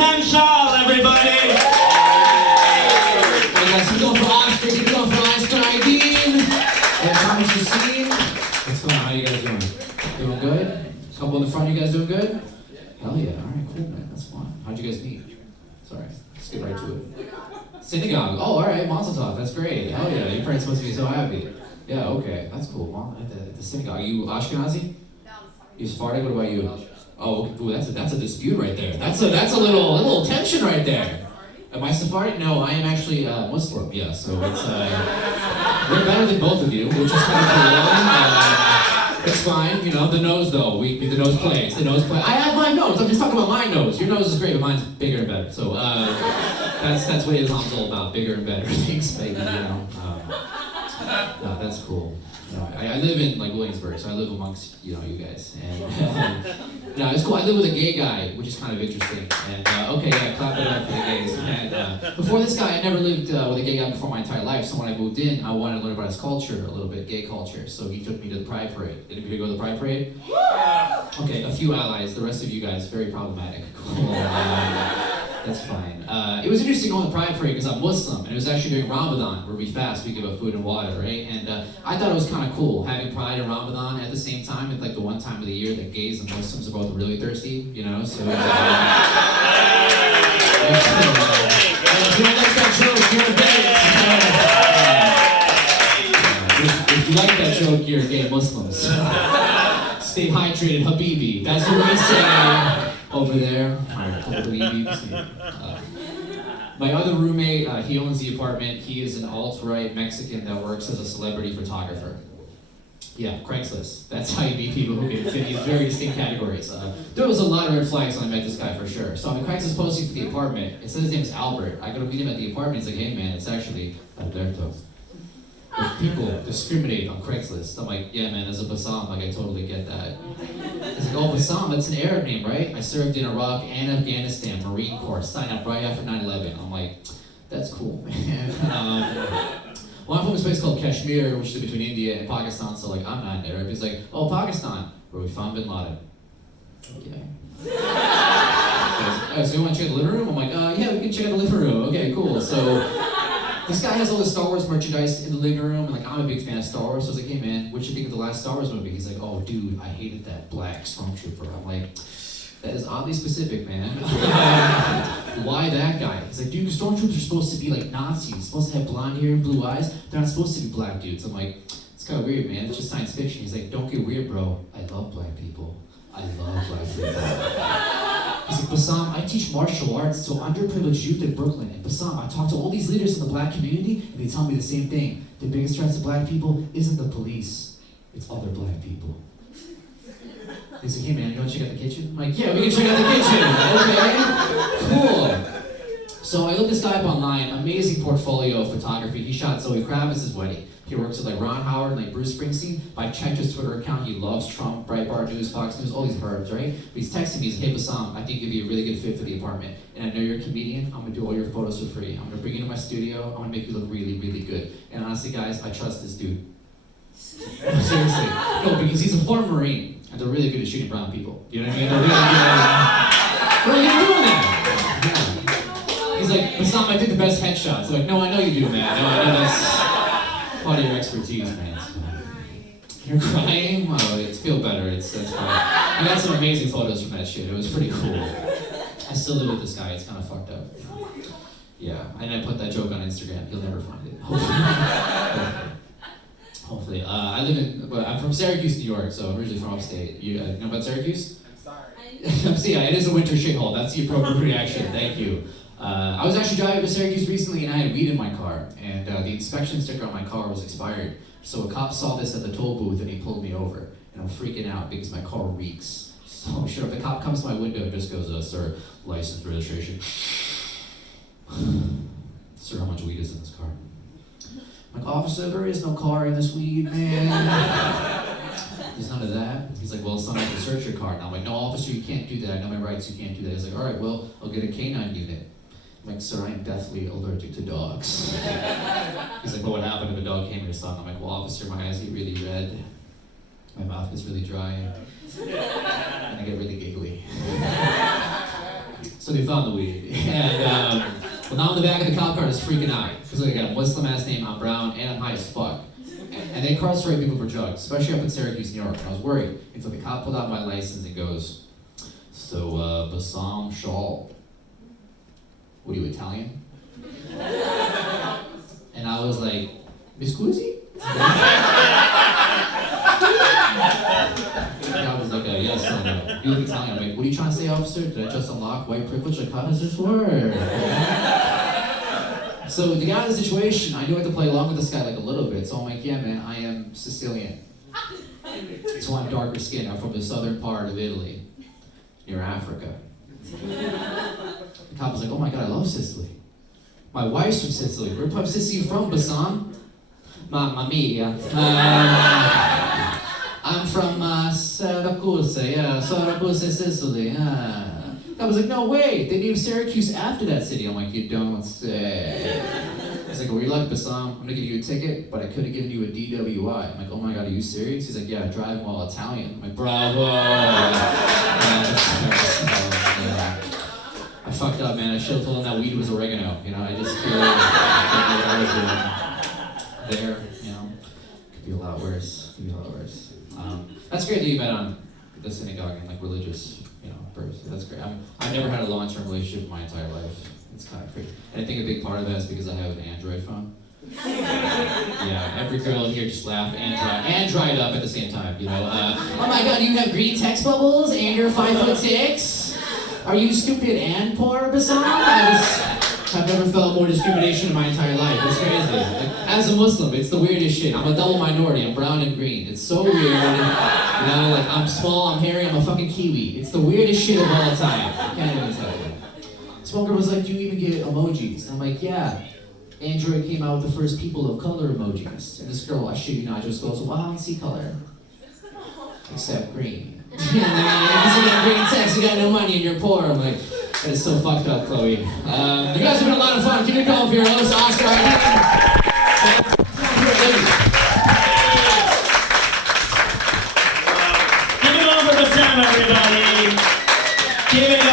Bassam Shawl, everybody! Hey guys, keep going for Oscar, keep going for Oscar ID. And Thomas the scene. What's going on? How you guys doing? Doing good? Couple in the front, you guys doing good? Hell yeah, alright, cool man, that's fun. How'd you guys meet? Sorry, let's get right to it. Synagogue, oh alright, Mazel Tov, that's great. Hell yeah, your parents must be so happy. Yeah, okay, that's cool. At the synagogue, are you Ashkenazi? No, I'm sorry. You Sephardic, what about you? Oh, okay. Ooh, that's a dispute right there. That's a little tension right there. Am I Sephardic? No, I am actually Muslim. Yeah, so it's we're better than both of you, which is kind of cool. It's fine, you know. The nose though, the nose plays. The nose plays. I have my nose. I'm just talking about my nose. Your nose is great, but mine's bigger and better. So that's what Islam's all about. Bigger and better things, baby. You know. No, that's cool. I live in like Williamsburg, so I live amongst you guys, and no, it's cool. I live with a gay guy, which is kind of interesting. And okay, yeah, clap it up for the gays. And before this guy, I never lived with a gay guy before my entire life. So when I moved in, I wanted to learn about his culture a little bit, gay culture. So he took me to the Pride Parade. Did anybody go to the Pride Parade? Okay, a few allies. The rest of you guys very problematic. Cool. That's fine. It was interesting on the Pride Parade because I'm Muslim, and it was actually during Ramadan where we fast, we give up food and water, right? And I thought it was kind of cool having Pride and Ramadan at the same time. It's like the one time of the year that gays and Muslims are both really thirsty, you know? So if you don't like that joke, you're gay. If you like that joke, you're gay Muslims. Stay hydrated, Habibi. That's what we say. Over there, my other roommate, he owns the apartment. He is an alt-right Mexican that works as a celebrity photographer. Yeah, Craigslist. That's how you meet people who can fit these very distinct categories. There was a lot of red flags when I met this guy for sure. So I'm Craigslist posting for the apartment. It says his name's Albert. I go to meet him at the apartment. He's like, hey man, it's actually Alberto. But people discriminate on Craigslist. I'm like, yeah man, as a Bassam, like I totally get that. He's like, oh Bassam, that's an Arab name, right? I served in Iraq and Afghanistan, Marine Corps, signed up right after 9/11. I'm like, that's cool, man. Well, I'm from this place called Kashmir, which is between India and Pakistan, so like, I'm not an Arab. He's like, oh, Pakistan, where we found Bin Laden. Okay. So you want to check the living room? I'm like, yeah, we can check out the living room. Okay, cool. So this guy has all the Star Wars merchandise in the living room, and like I'm a big fan of Star Wars, so I was like, hey man, what you think of the last Star Wars movie? He's like, oh dude, I hated that black stormtrooper. I'm like, that is oddly specific, man. Why that guy? He's like, dude, stormtroopers are supposed to be like Nazis, supposed to have blonde hair and blue eyes. They're not supposed to be black dudes. I'm like, it's kind of weird, man. It's just science fiction. He's like, don't get weird, bro. I love black people. I love black people. He's like, Bassam, I teach martial arts to underprivileged youth in Brooklyn. And Bassam, I talk to all these leaders in the black community, and they tell me the same thing. The biggest threat to black people isn't the police, it's other black people. He's like, hey man, you want to check out the kitchen? I'm like, yeah, we can check out the kitchen. Okay, cool. So I looked this guy up online, amazing portfolio of photography. He shot Zoe Kravitz's wedding. He works with like Ron Howard and like Bruce Springsteen. I checked his Twitter account. He loves Trump, Breitbart News, Fox News, all these herbs, right? But he's texting me, he's like, hey Bassam, I think you'd be a really good fit for the apartment. And I know you're a comedian. I'm gonna do all your photos for free. I'm gonna bring you to my studio. I'm gonna make you look really, really good. And honestly, guys, I trust this dude. Seriously. No, because he's a former Marine, and they're really good at shooting brown people. You know what I mean? They're really good at doing that. Yeah. He's like, Bassam, I did the best headshots. I'm like, no, I know you do, man. No, I know that's part of your expertise, man. You're crying? Oh, it's feel better. That's fine. I got some amazing photos from that shit. It was pretty cool. I still live with this guy. It's kind of fucked up. Yeah, and I put that joke on Instagram. He'll never find it. Hopefully. I'm from Syracuse, New York, so I'm originally from upstate. You know about Syracuse? I'm sorry. Yeah, it is a winter shithole. That's the appropriate reaction. Thank you. I was actually driving to Syracuse recently, and I had weed in my car, and the inspection sticker on my car was expired. So a cop saw this at the toll booth, and he pulled me over, and I'm freaking out because my car reeks. So sure, if the cop comes to my window and just goes, sir, license, registration. Sir, how much weed is in this car? I'm like, officer, there is no car in this weed, man. There's none of that. He's like, well, it's not like to search your car. And I'm like, no, officer, you can't do that. I know my rights, you can't do that. He's like, all right, well, I'll get a canine unit. I'm like, sir, I'm deathly allergic to dogs. He's like, well, what happened if a dog came to your son? I'm like, well, officer, my eyes get really red. My mouth gets really dry. And I get really giggly. So So they found the weed. And well, now in the back of the cop car is freaking out. Because I got a Muslim ass name, I'm brown, and I'm high as fuck. And they incarcerate people for drugs, especially up in Syracuse, New York. And I was worried until the cop pulled out my license and goes, so, Bassam Shawl. What are you, Italian? And I was like, mi scusi? And I was like, yes, I know. You look Italian. I'm like, what are you trying to say, officer? Did I just unlock white privilege? Like, how does this work? So the guy in the situation, I knew I had to play along with this guy like a little bit. So I'm like, yeah, man, I am Sicilian. So I'm darker skinned. I'm from the southern part of Italy, near Africa. The cop was like, oh my God, I love Sicily. My wife's from Sicily. Where part of Sicily you from, Bassam? Mamma mia. I'm from Syracuse, Syracuse, Sicily. I was like, no way, they named Syracuse after that city. I'm like, you don't say. He's like, well, you're lucky, Bassam. I'm gonna give you a ticket, but I could have given you a DWI. I'm like, oh my God, are you serious? He's like, yeah, driving while Italian. I'm like, bravo. I fucked up, man. I should have told him that weed was oregano. You know, I just feel like I didn't know what I was doing there. You know, could be a lot worse. Could be a lot worse. That's great that you met on the synagogue and like religious, you know, person. That's great. I've never had a long-term relationship in my entire life. It's kind of crazy. And I think a big part of that is because I have an Android phone. Yeah, every girl in here just laughed and dried up at the same time. You know, oh my God, you have green text bubbles and you're 5'6"? Are you stupid and poor, Bassam? I've never felt more discrimination in my entire life. It's crazy. Like, as a Muslim, it's the weirdest shit. I'm a double minority. I'm brown and green. It's so weird. You know, like I'm small, I'm hairy, I'm a fucking Kiwi. It's the weirdest shit of all time. I can't even tell you. This one girl was like, do you even get emojis? And I'm like, yeah. Android came out with the first people of color emojis. And this girl, I shit you not, just goes, well, I don't see color. Except green. Because you got green text, you got no money and you're poor. I'm like, that is so fucked up, Chloe. You guys have been a lot of fun. Give me a call for your host, Oscar. Give it on for Bassam, everybody. Give it